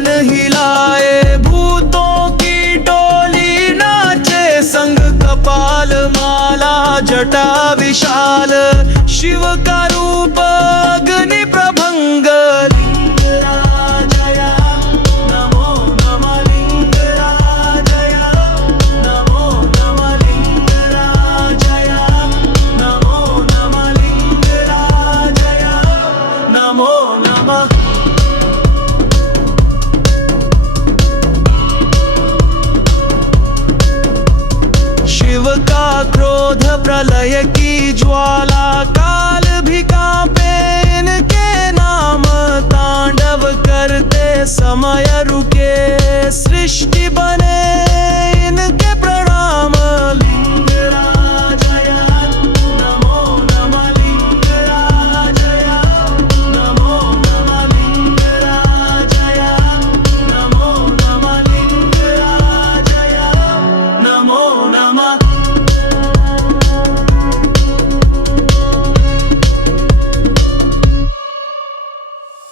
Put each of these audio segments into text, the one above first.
गगन हिलाए, भूतों की टोली नाचे संग, कपाल माला जटा विशाल, शिव का रूप अग्नि प्रभंग। लिंगराजया नमो नमः, लिंगराजया नमो नमः, लिंगराजया नमो नमः, लिंगराजया नमो नमः। शिव का क्रोध प्रलय की ज्वाला, काल भी कांपे इनके नाम, तांडव करते समय रुके, सृष्टि बने इनके प्रणाम। लिंगराजया नमो नमः, लिंगराजया नमो नमः, लिंगराजया नमो नमः, लिंगराजया नमो नमः।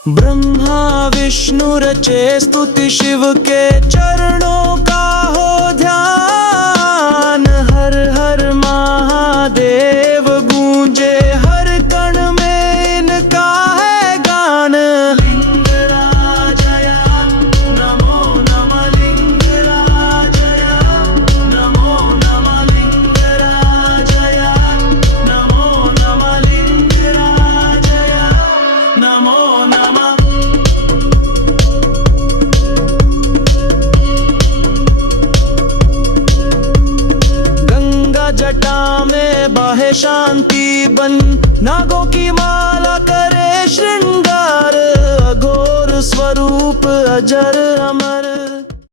ब्रह्मा विष्णु रचे स्तुति शिव के, चरणों का हो ध्यान, हर हर महादेव गूंजे, हर कण में इनका है गान। लिंगराजया नमो नमः, लिंगराजया नमो नमः, लिंगराजया नमो नमः, लिंगराजया नमो नमः। गंगा जटा में बहे शांति बन, नागों की माला करे श्रृंगार, अघोर स्वरूप अजर अमर।